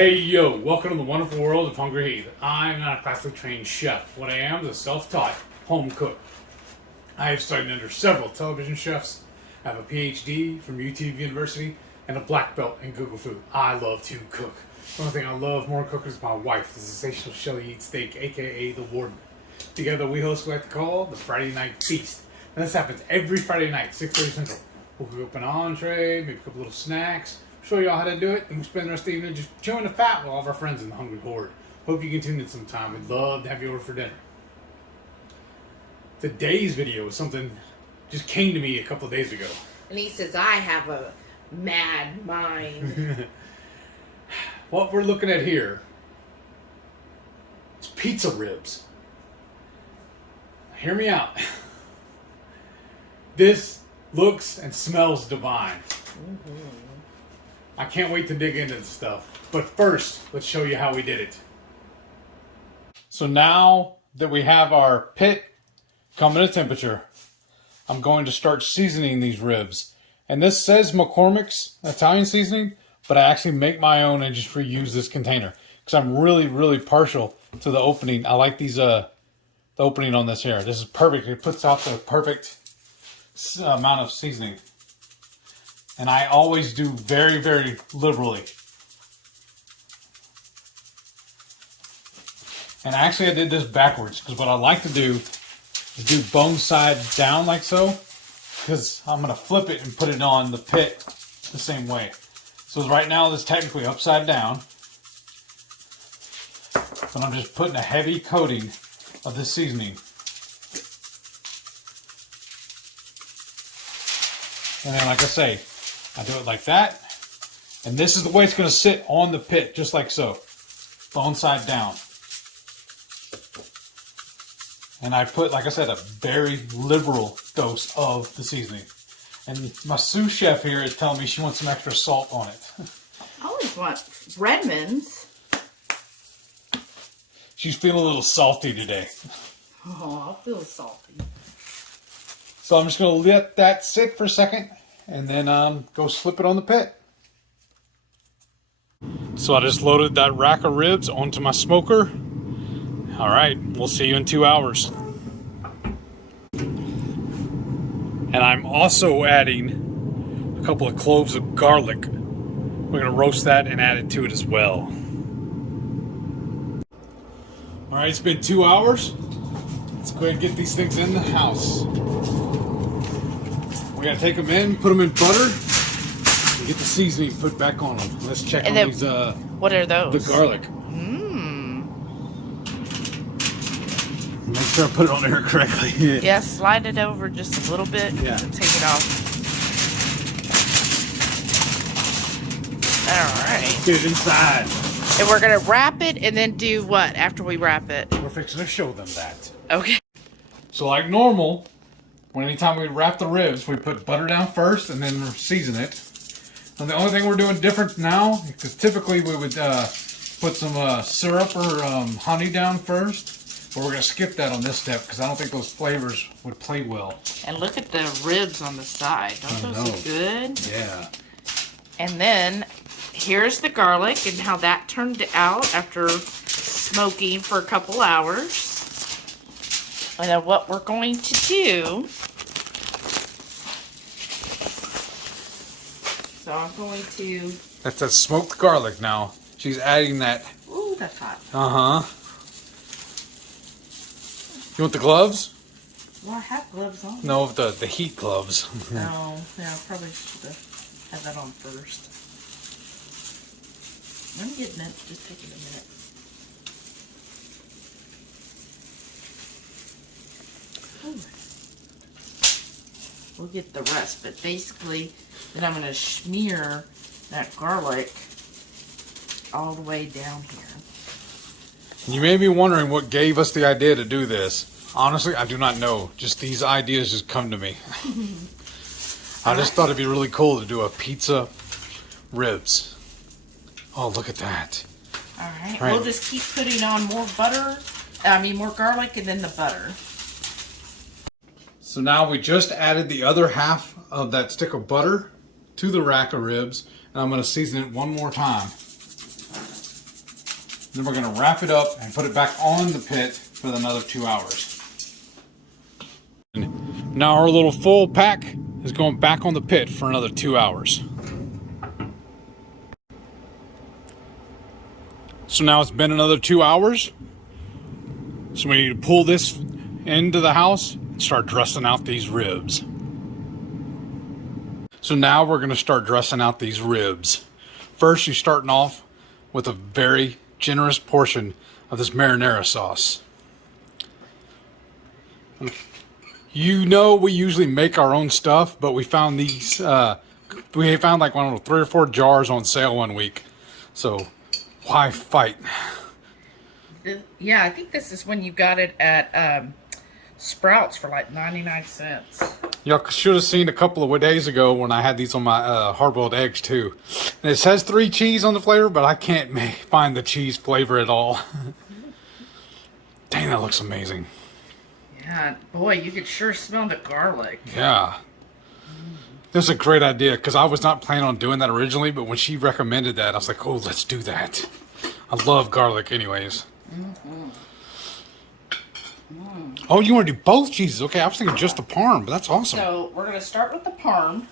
Hey yo, welcome to the wonderful world of HungryHeath. I'm not a classically trained chef. What I am is a self-taught home cook. I have studied under several television chefs. I have a PhD from UT University and a black belt in Google Food. I love to cook. The only thing I love more cooking is my wife, the sensational Shelly Eats Steak, aka the Warden. Together we host what I like to call the Friday Night Feast. And this happens every Friday night, 6:30 Central. We'll cook up an entree, maybe a couple little snacks, show you all how to do it, and we'll spend the rest of the evening just chewing the fat with all of our friends in the Hungry Horde. Hope you can tune in sometime. We'd love to have you over for dinner. Today's video is something just came to me a couple of days ago. And he says, I have a mad mind. What we're looking at here is pizza ribs. Hear me out. This looks and smells divine. I can't wait to dig into this stuff. But first, let's show you how we did it. So now that we have our pit coming to temperature, I'm going to start seasoning these ribs. And this says McCormick's Italian seasoning, but I actually make my own and just reuse this container. Because I'm really partial to the opening. I like these the opening on this here. This is perfect. It puts out the perfect amount of seasoning. And I always do very liberally. And actually I did this backwards, because what I like to do is do bone side down like so, because I'm going to flip it and put it on the pit the same way. So right now this is technically upside down, but I'm just putting a heavy coating of this seasoning. And then, like I say, I do it like that. And this is the way it's going to sit on the pit, just like so. Bone side down. And I put, like I said, a very liberal dose of the seasoning. And my sous chef here is telling me she wants some extra salt on it. I always want Redmond's. She's feeling a little salty today. Oh, I'll feel salty. So I'm just going to let that sit for a second and then go slip it on the pit. So I just loaded that rack of ribs onto my smoker. All right, we'll see you in 2 hours. And I'm also adding a couple of cloves of garlic. We're going to roast that and add it to it as well. All right, it's been 2 hours. Let's go ahead and get these things in the house. We're going to take them in, put them in butter, and get the seasoning put back on them. Let's check on these. What are those? The garlic. Make sure I put it on there correctly. Yeah, slide it over just a little bit. Yeah. And take it off. All right. Get it inside. And we're going to wrap it and then do what after we wrap it? We're fixing to show them that. Okay. So like normal, anytime we wrap the ribs, we put butter down first and then season it. And the only thing we're doing different now, because typically we would put some syrup or honey down first. But we're going to skip that on this step because I don't think those flavors would play well. And look at the ribs on the side. Don't those look good? Yeah. And then here's the garlic and how that turned out after smoking for a couple hours. And then what we're going to do. So I'm going to. That's that smoked garlic now. She's adding that. Ooh, that's hot. Uh-huh. You want the gloves? Well, I have gloves on. No, the heat gloves. Oh, yeah, I probably should have had that on first. I'm getting it. Just taking a minute. Ooh. We'll get the rest, but basically, then I'm going to smear that garlic all the way down here. You may be wondering what gave us the idea to do this. Honestly, I do not know. Just these ideas just come to me. I just thought it'd be really cool to do a pizza ribs. Oh, look at that. All right. We'll just keep putting on more butter. More garlic and then the butter. So now we just added the other half of that stick of butter to the rack of ribs. And I'm going to season it one more time. Then we're going to wrap it up and put it back on the pit for another 2 hours. Now our little full pack is going back on the pit for another 2 hours. So now it's been another 2 hours. So we need to pull this into the house and start dressing out these ribs. So now we're going to start dressing out these ribs. First, you're starting off with a very generous portion of this marinara sauce. You know, we usually make our own stuff, but we found these, we found like 3 or 4 jars on sale one week. So why fight? Yeah, I think this is when you got it at Sprouts for like 99 cents. Y'all should have seen a couple of days ago when I had these on my hard-boiled eggs too. And it says 3 cheese on the flavor, but I can't find the cheese flavor at all. Dang, that looks amazing. Yeah, boy, you could sure smell the garlic. Yeah. This is a great idea, because I was not planning on doing that originally, but when she recommended that, I was like, oh, let's do that. I love garlic anyways. Oh, you want to do both cheeses? Okay, I was thinking just the parm, but that's awesome. So, we're going to start with the parm.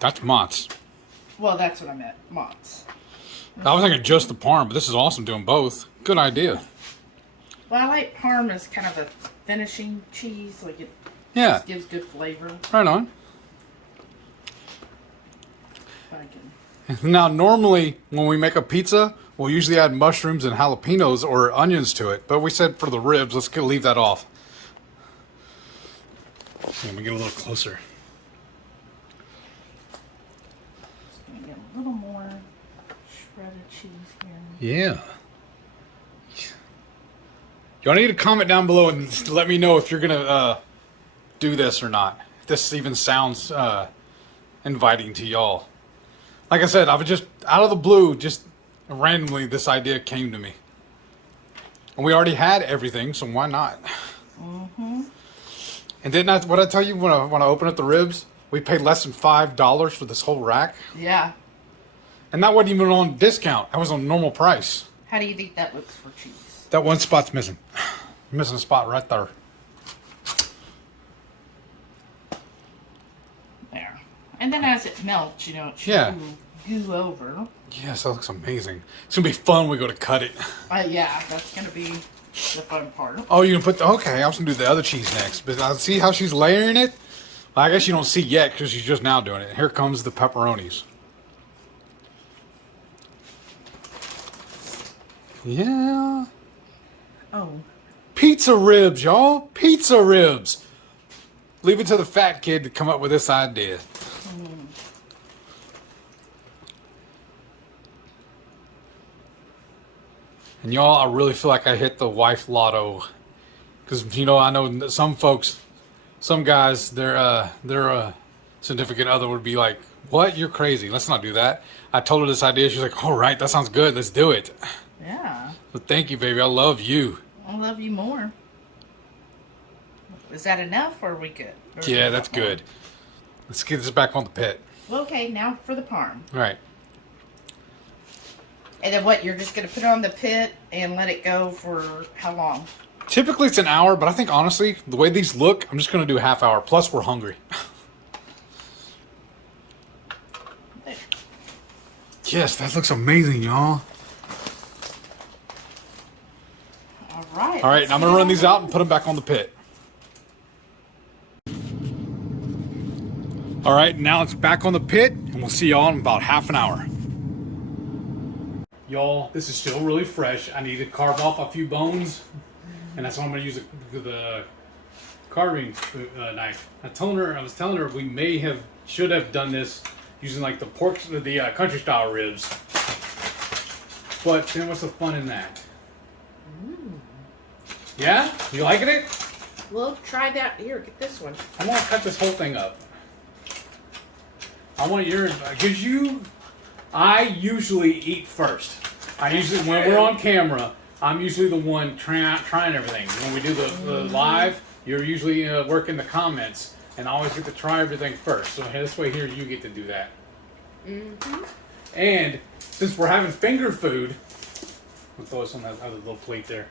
That's Mott's. Well, that's what I meant, Mott's. I was thinking just the parm, but this is awesome doing both. Good idea. Well, I like parm as kind of a finishing cheese, like it just gives good flavor. Right on. Now, normally when we make a pizza, we'll usually add mushrooms and jalapenos or onions to it. But we said for the ribs, let's leave that off. Let me get a little closer. Just gonna get a little more shredded cheese here. Yeah. Y'all need to comment down below and let me know if you're gonna do this or not. If this even sounds inviting to y'all. Like I said, I was just out of the blue, just randomly this idea came to me. And we already had everything, so why not? Mm-hmm. And didn't I, what I tell you when I opened up the ribs, we paid less than $5 for this whole rack? Yeah. And that wasn't even on discount. That was on normal price. How do you think that looks for cheese? That one spot's missing. You're missing a spot right there. There. And then as it melts, you know, it should goo over. Yes, that looks amazing. It's going to be fun when we go to cut it. Yeah, that's going to be the fun part. Oh, you're going to okay, I was going to do the other cheese next. But I see how she's layering it. Well, I guess you don't see yet because she's just now doing it. Here comes the pepperonis. Yeah. Oh. Pizza ribs, y'all. Pizza ribs. Leave it to the fat kid to come up with this idea. And y'all, I really feel like I hit the wife lotto. Because, you know, I know some folks, some guys, their significant other would be like, what? You're crazy. Let's not do that. I told her this idea. She's like, all right, that sounds good. Let's do it. Yeah. Well, thank you, baby. I love you. I love you more. Is that enough, or are we good? Yeah, that's good. Let's get this back on the pit. Well, okay, now for the parm. All right. And then what, you're just going to put it on the pit and let it go for how long? Typically it's an hour, but I think honestly, the way these look, I'm just going to do a half hour. Plus, we're hungry. There. Yes, that looks amazing, y'all. All right. All right, now I'm going to run these out and put them back on the pit. All right, now it's back on the pit, and we'll see y'all in about half an hour. Y'all, this is still really fresh. I need to carve off a few bones, and that's why I'm going to use the carving knife. I was telling her we should have done this using like the country style ribs. But then what's the fun in that? Yeah? You liking it? Well, try that. Here, get this one. I want to cut this whole thing up. I want yours, because I usually eat first. When we're on camera, I'm usually the one trying everything. When we do the live, you're usually working the comments, and I always get to try everything first. So this way here, you get to do that. Mm-hmm. And since we're having finger food, I'll throw this on that other little plate there.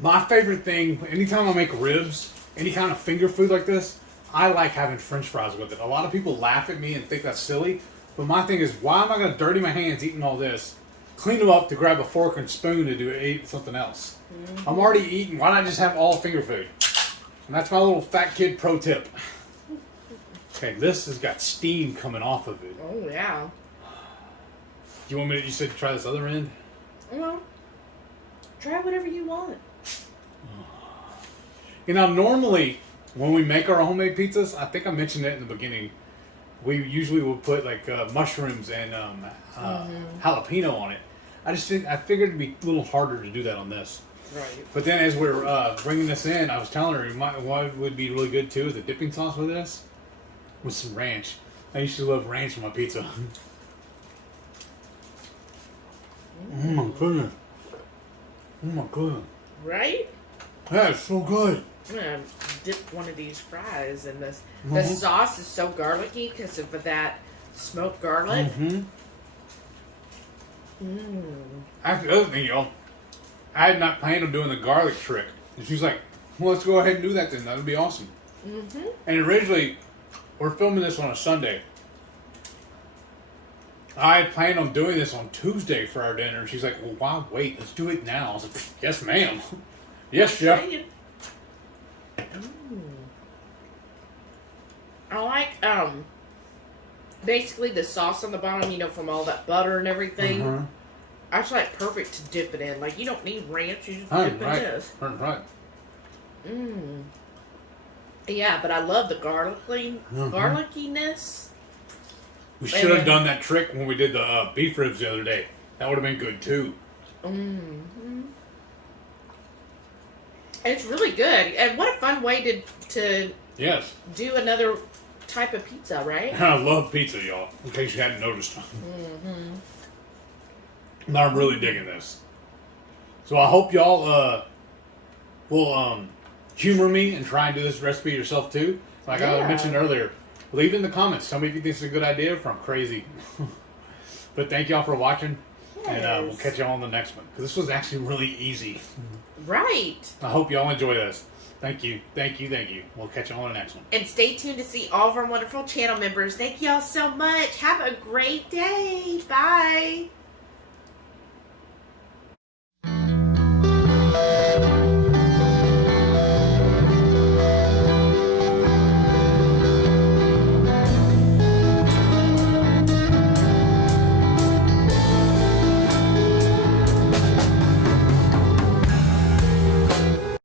My favorite thing, anytime I make ribs, any kind of finger food like this, I like having French fries with it. A lot of people laugh at me and think that's silly, but my thing is, why am I going to dirty my hands eating all this, clean them up to grab a fork and spoon to eat something else? I'm already eating. Why not just have all finger food? And that's my little fat kid pro tip. Okay, this has got steam coming off of it. Oh, yeah. You want me to, you said try this other end? Well, try whatever you want. You know, normally when we make our homemade pizzas, I think I mentioned it in the beginning, we usually will put like mushrooms and jalapeno on it. I figured it'd be a little harder to do that on this. Right. But then as we're bringing this in, I was telling her what would be really good too is a dipping sauce with this, with some ranch. I used to love ranch on my pizza. Oh my goodness. Oh my goodness. Right? That's so good. I'm gonna dip one of these fries in this. The sauce is so garlicky because of that smoked garlic. That's the other thing, y'all. I had not planned on doing the garlic trick. And she's like, well, let's go ahead and do that then. That would be awesome. And originally, we're filming this on a Sunday. I had planned on doing this on Tuesday for our dinner. She's like, well, why wait? Let's do it now. I was like, yes, ma'am. Yes, chef. I like basically the sauce on the bottom, you know, from all that butter and everything. Actually, like perfect to dip it in. Like you don't need ranch, you just dip in this. Right. Yeah, but I love the garlickiness. We should have done that trick when we did the beef ribs the other day. That would have been good too. It's really good, and what a fun way to do another type of pizza, right? I love pizza, y'all. In case you hadn't noticed. Now I'm really digging this. So I hope y'all will humor me and try and do this recipe yourself too. Like I mentioned earlier, leave in the comments. Tell me if you think this is a good idea or if I'm crazy. But thank y'all for watching, and we'll catch y'all on the next one because this was actually really easy. Right. I hope y'all enjoy this. Thank you. We'll catch y'all on the next one. And stay tuned to see all of our wonderful channel members. Thank y'all so much. Have a great day. Bye.